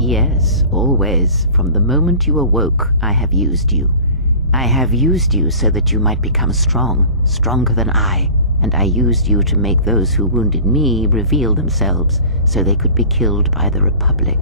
Yes, always. From the moment you awoke, I have used you. I have used you so that you might become strong, stronger than I. And I used you to make those who wounded me reveal themselves so they could be killed by the Republic.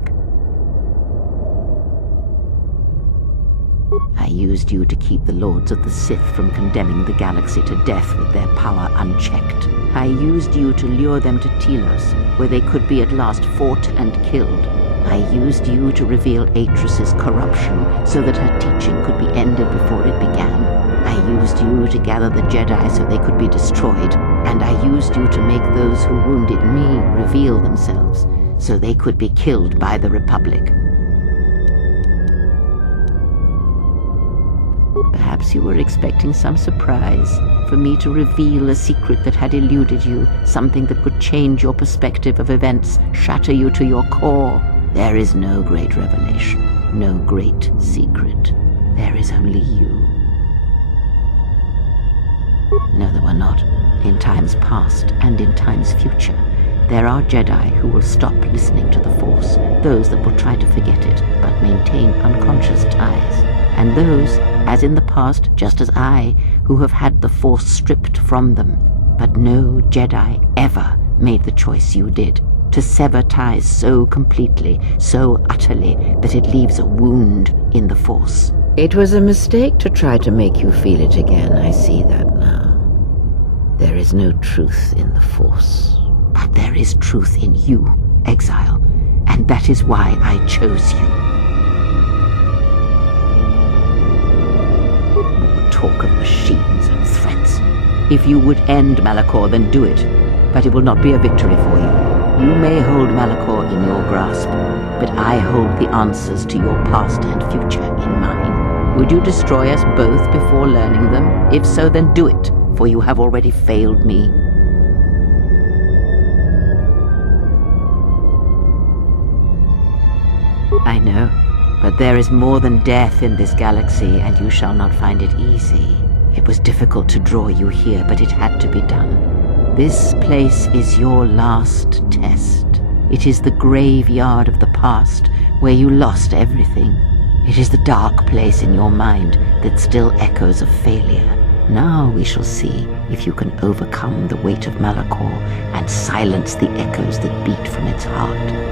I used you to keep the Lords of the Sith from condemning the galaxy to death with their power unchecked. I used you to lure them to Telos, where they could be at last fought and killed. I used you to reveal Atris's corruption so that her teaching could be ended before it began. I used you to gather the Jedi so they could be destroyed, and I used you to make those who wounded me reveal themselves so they could be killed by the Republic. Perhaps you were expecting some surprise, for me to reveal a secret that had eluded you, something that would change your perspective of events, shatter you to your core. There is no great revelation, no great secret. There is only you. No, there were not. In times past and in times future, there are Jedi who will stop listening to the Force, those that will try to forget it, but maintain unconscious ties. And those, as in the past, just as I, who have had the Force stripped from them. But no Jedi ever made the choice you did, to sever ties so completely, so utterly, that it leaves a wound in the Force. It was a mistake to try to make you feel it again, I see that now. There is no truth in the Force, but there is truth in you, Exile, and that is why I chose you. Talk of machines and threats. If you would end Malachor, then do it. But it will not be a victory for you. You may hold Malachor in your grasp, but I hold the answers to your past and future in mine. Would you destroy us both before learning them? If so, then do it, for you have already failed me. I know. But there is more than death in this galaxy, and you shall not find it easy. It was difficult to draw you here, but it had to be done. This place is your last test. It is the graveyard of the past, where you lost everything. It is the dark place in your mind that still echoes of failure. Now we shall see if you can overcome the weight of Malachor and silence the echoes that beat from its heart.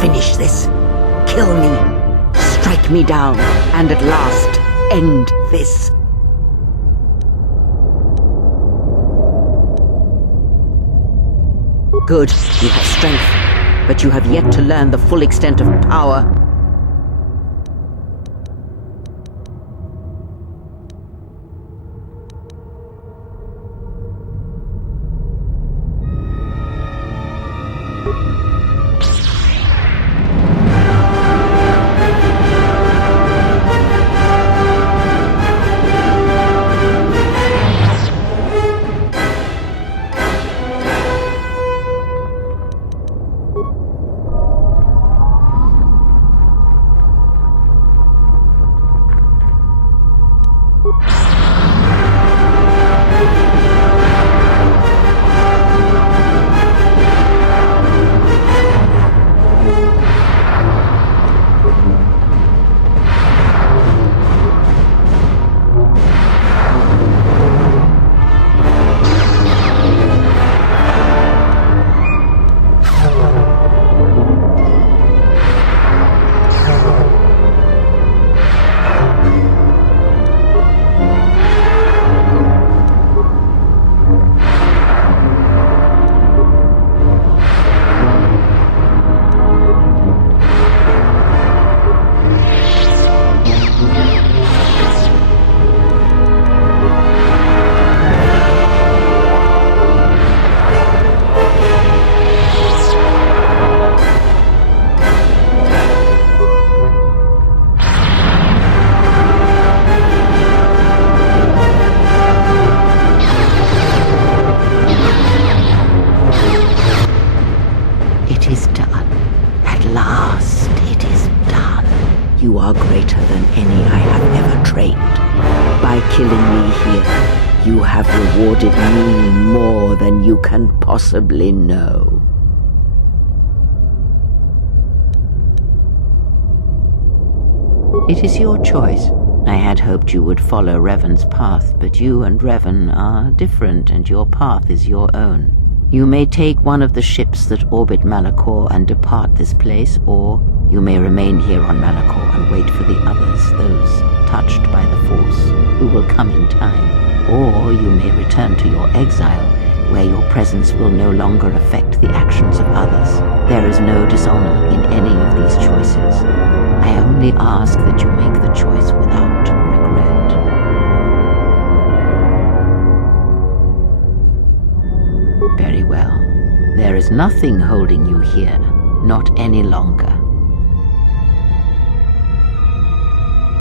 Finish this. Kill me. Strike me down. And at last, end this. Good. You have strength. But you have yet to learn the full extent of power. far greater than any I have ever trained. By killing me here, you have rewarded me more than you can possibly know. It is your choice. I had hoped you would follow Revan's path, but you and Revan are different, and your path is your own. You may take one of the ships that orbit Malachor and depart this place, or you may remain here on Malachor and wait for the others, those touched by the Force, who will come in time. Or you may return to your exile, where your presence will no longer affect the actions of others. There is no dishonor in any of these choices. I only ask that you make the choice without regret. Very well. There is nothing holding you here, not any longer.